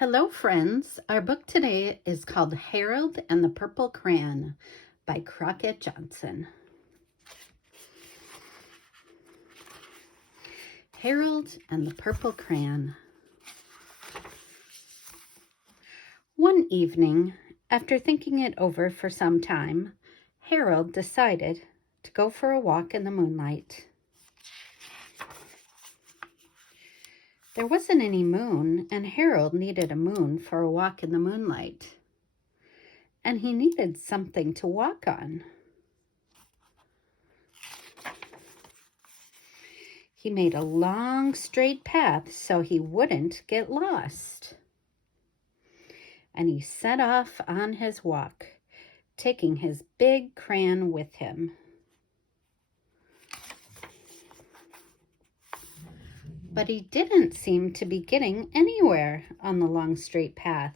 Hello, friends. Our book today is called Harold and the Purple Crayon by Crockett Johnson. Harold and the Purple Crayon. One evening, after thinking it over for some time, Harold decided to go for a walk in the moonlight. There wasn't any moon, and Harold needed a moon for a walk in the moonlight. And he needed something to walk on. He made a long, straight path so he wouldn't get lost. And he set off on his walk, taking his big crayon with him. But he didn't seem to be getting anywhere on the long, straight path.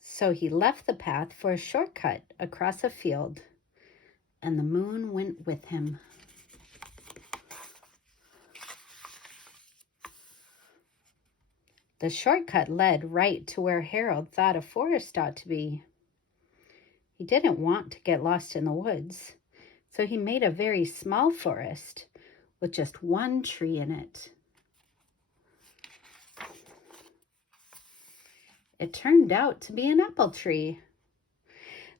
So he left the path for a shortcut across a field, and the moon went with him. The shortcut led right to where Harold thought a forest ought to be. He didn't want to get lost in the woods, so he made a very small forest with just one tree in it. It turned out to be an apple tree.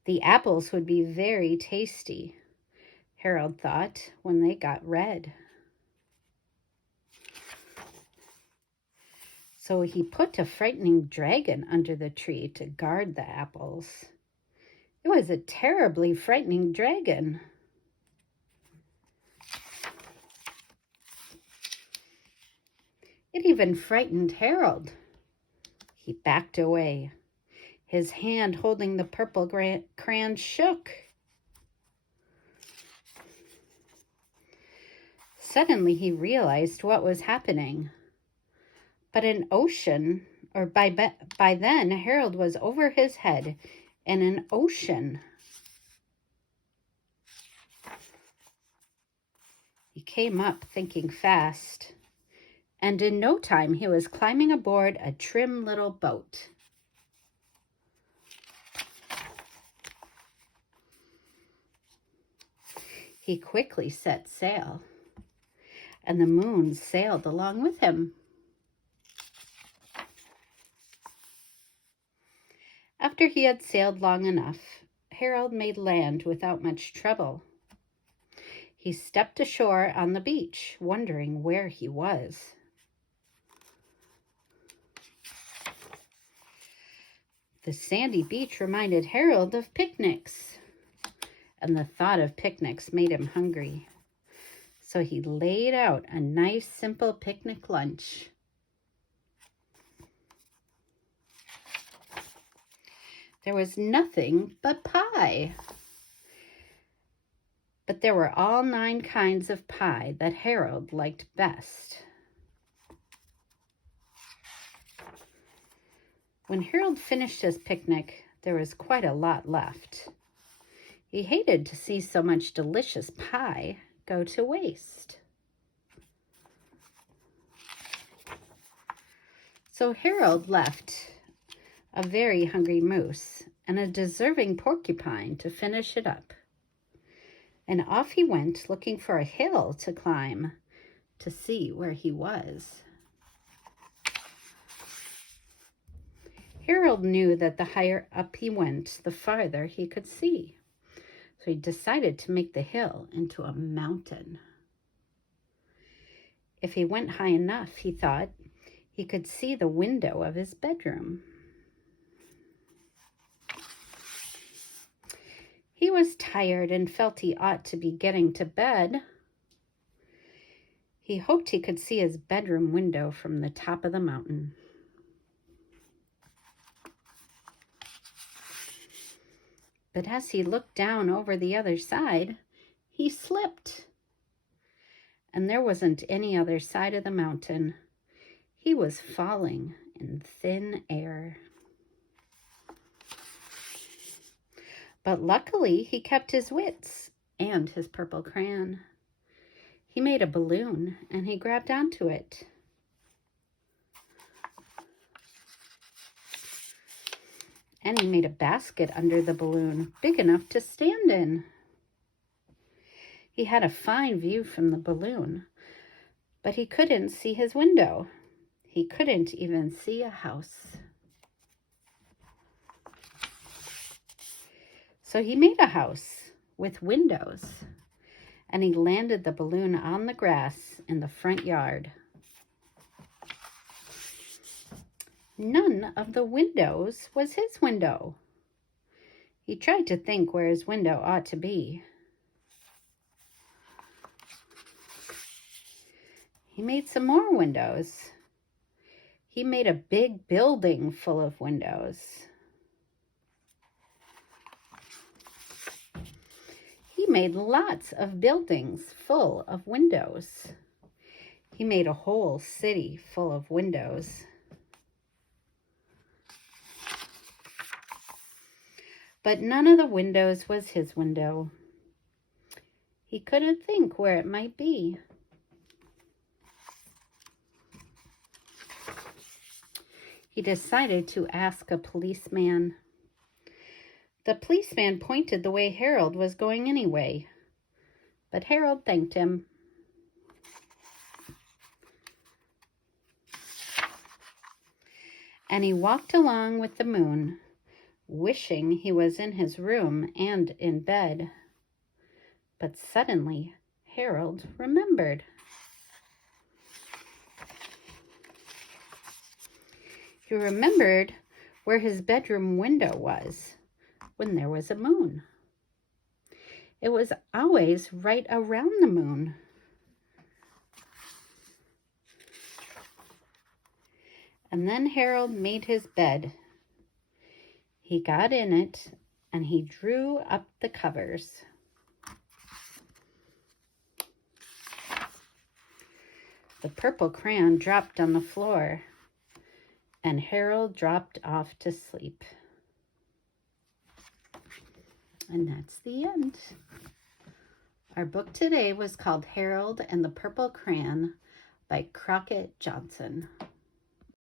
The apples would be very tasty, Harold thought, when they got red. So he put a frightening dragon under the tree to guard the apples. It was a terribly frightening dragon. It even frightened Harold. He backed away. His hand holding the purple crayon shook. Suddenly he realized what was happening. But an ocean, or by then, Harold was over his head in an ocean. He came up thinking fast, and in no time he was climbing aboard a trim little boat. He quickly set sail, and the moon sailed along with him. After he had sailed long enough, Harold made land without much trouble. He stepped ashore on the beach, wondering where he was. The sandy beach reminded Harold of picnics, and the thought of picnics made him hungry. So he laid out a nice, simple picnic lunch. There was nothing but pie. But there were all 9 kinds of pie that Harold liked best. When Harold finished his picnic, there was quite a lot left. He hated to see so much delicious pie go to waste. So Harold left a very hungry moose and a deserving porcupine to finish it up. And off he went, looking for a hill to climb to see where he was. Harold knew that the higher up he went, the farther he could see. So he decided to make the hill into a mountain. If he went high enough, he thought, he could see the window of his bedroom. He was tired and felt he ought to be getting to bed. He hoped he could see his bedroom window from the top of the mountain. But as he looked down over the other side, he slipped. And there wasn't any other side of the mountain. He was falling in thin air. But luckily, he kept his wits and his purple crayon. He made a balloon, and he grabbed onto it. And he made a basket under the balloon, big enough to stand in. He had a fine view from the balloon, but he couldn't see his window. He couldn't even see a house. So he made a house with windows, and he landed the balloon on the grass in the front yard. None of the windows was his window. He tried to think where his window ought to be. He made some more windows. He made a big building full of windows. He made lots of buildings full of windows. He made a whole city full of windows. But none of the windows was his window. He couldn't think where it might be. He decided to ask a policeman. The policeman pointed the way Harold was going anyway, but Harold thanked him. And he walked along with the moon, wishing he was in his room and in bed. But suddenly, Harold remembered. He remembered where his bedroom window was when there was a moon. It was always right around the moon. And then Harold made his bed. He got in it and he drew up the covers. The purple crayon dropped on the floor, and Harold dropped off to sleep. And that's the end. Our book today was called Harold and the Purple Crayon by Crockett Johnson.